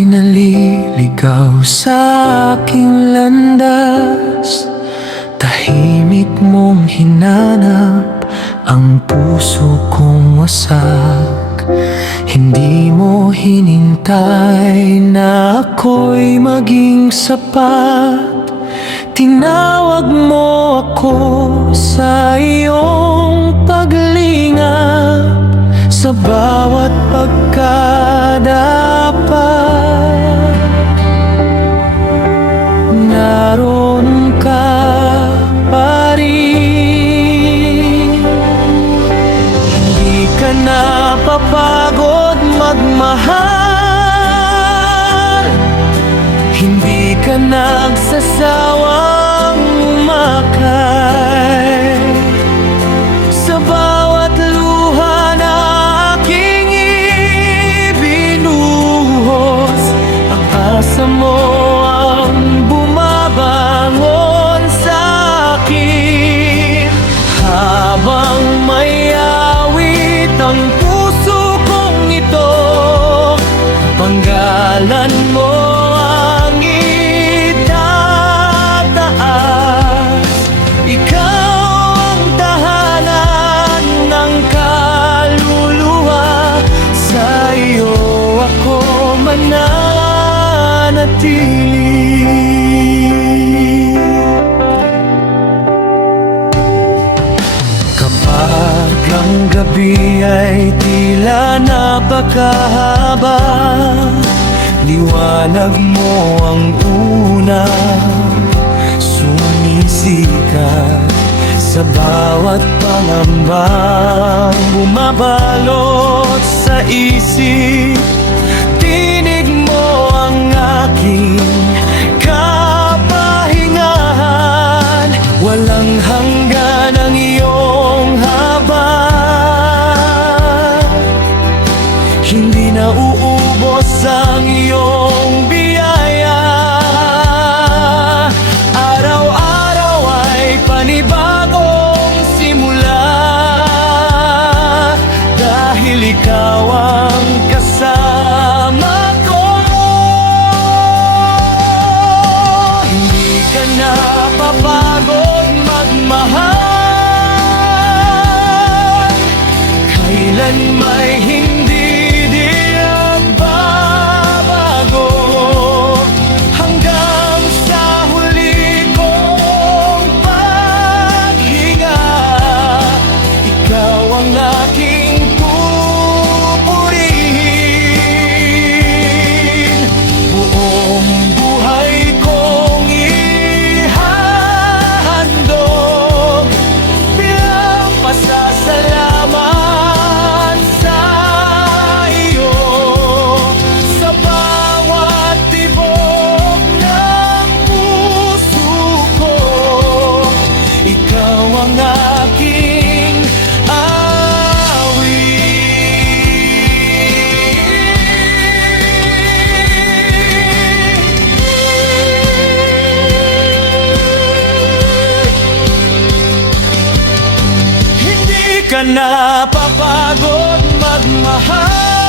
ako'y naliligaw sa aking landas. Tahimik mong hinanap ang puso kong wasak. Hindi mo hinintay na ako'y maging sapat. Tinawag mo ako sa iyong paglingap. Sa bawat pagkadapat, naroon ka pa rin. Hindi ka napapagod magmahal. Hindi ka nagsasawang umakay. Sa bawat luha na aking ibinuhos, ang asa mo ang bumabangon sa akin. Habang may awit ang puso kong ito, panggalan mo ang itataas. Ikaw ang tahanan ng kaluluwa. Sa iyo ako mananatili. Kapag ang gabi ay tila napakahaba, liwanag mo ang una sumisikat. Sa bawat pangambang bumabalot sa isip, tinig mo ang aking kapahingahan. Walang hanggan ang iyong haba, hindi na uubos ang iyong biyaya. Araw-araw ay panibagong simula, dahil ikaw ang kasama ko. Hindi ka napapagod magmahal. Kailan may hindi bago, hanggang sa huli kong paghinga. Ikaw ang aking pupurihin. Buong buhay kong ihahandog bilang pasasalamat sa iyo. Sa bawat tibok ng puso ko, ikaw ang aking awit. Hindi ka napapagod magmahal.